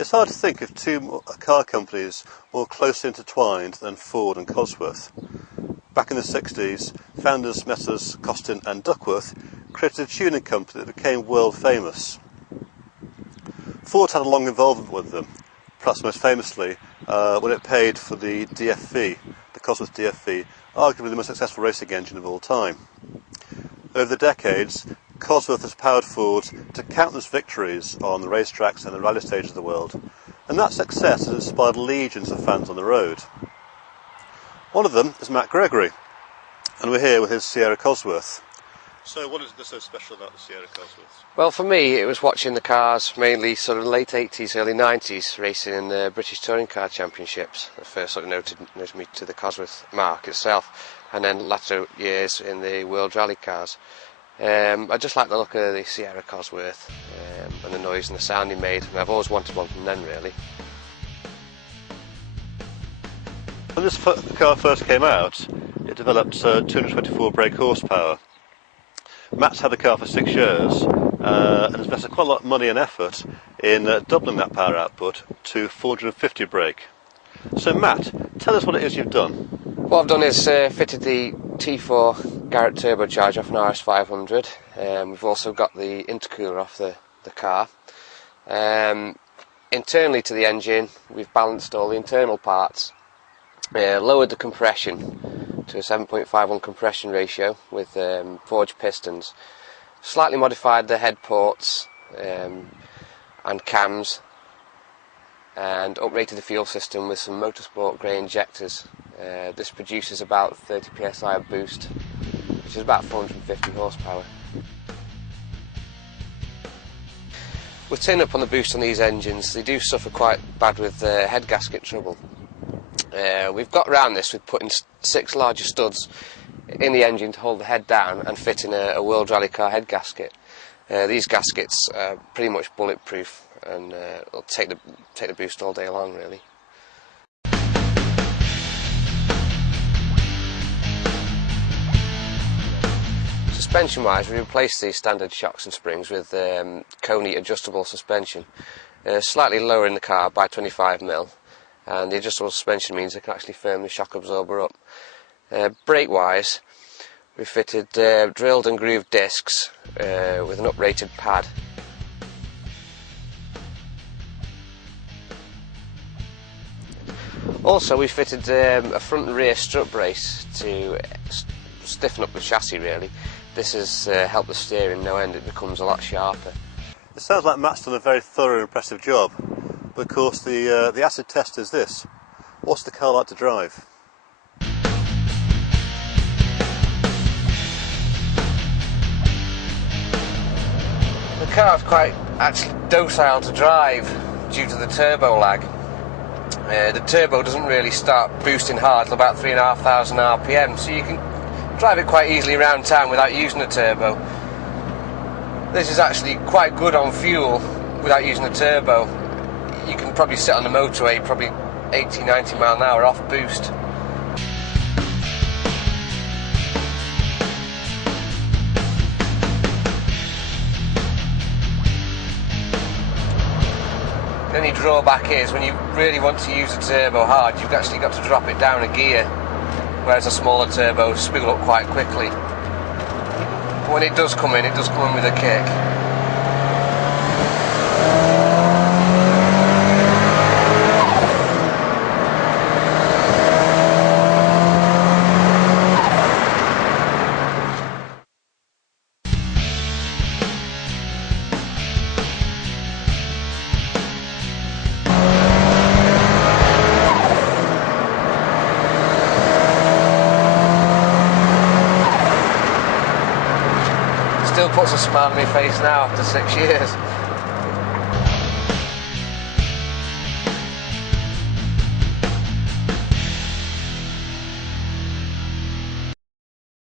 It's hard to think of two car companies more closely intertwined than Ford and Cosworth. Back in the 60s, founders Messrs Costin and Duckworth created a tuning company that became world famous. Ford had a long involvement with them, perhaps most famously when it paid for the DFV, the Cosworth DFV, arguably the most successful racing engine of all time. Over the decades, Cosworth has powered Ford to countless victories on the racetracks and the rally stages of the world, and that success has inspired legions of fans on the road. One of them is Matt Gregory, and we're here with his Sierra Cosworth. So what is so special about the Sierra Cosworth? Well, for me it was watching the cars, mainly sort of late 80s, early 90s, racing in the British Touring Car Championships. That first sort of noted me to the Cosworth mark itself, and then latter years in the World Rally cars. I just like the look of the Sierra Cosworth and the noise and the sound he made, and I've always wanted one from then, really. When this car first came out, it developed 224 brake horsepower. Matt's had the car for 6 years and has invested quite a lot of money and effort in doubling that power output to 450 brake. So Matt, tell us what it is you've done. What I've done is fitted the T4 Garrett turbocharger off an RS 500. We've also got the intercooler off the car. Internally to the engine, we've balanced all the internal parts, lowered the compression to a 7.51 compression ratio with forged pistons, slightly modified the head ports and cams, and uprated the fuel system with some motorsport grey injectors. This produces about 30 psi of boost, which is about 450 horsepower. With turning up on the boost on these engines, they do suffer quite bad with head gasket trouble. We've got around this with putting 6 larger studs in the engine to hold the head down and fitting a World Rally car head gasket. These gaskets are pretty much bulletproof and will take the boost all day long, really. Suspension wise, we replaced the standard shocks and springs with Coney adjustable suspension, slightly lower in the car by 25mm, and the adjustable suspension means it can actually firm the shock absorber up. Brake wise, we fitted drilled and grooved discs with an uprated pad. Also, we fitted a front and rear strut brace to stiffen up the chassis, really. This has helped the steering no end, it becomes a lot sharper. It sounds like Matt's done a very thorough and impressive job, but of course the acid test is this. What's the car like to drive? The car's quite actually docile to drive due to the turbo lag. The turbo doesn't really start boosting hard till about 3,500 RPM, so you can drive it quite easily around town without using a turbo. This is actually quite good on fuel without using a turbo. You can probably sit on the motorway probably 80-90 mile an hour off boost. The only drawback is when you really want to use the turbo hard, you've actually got to drop it down a gear, whereas a smaller turbo spool up quite quickly. But when it does come in with a kick. Still puts a smile on my face now after 6 years.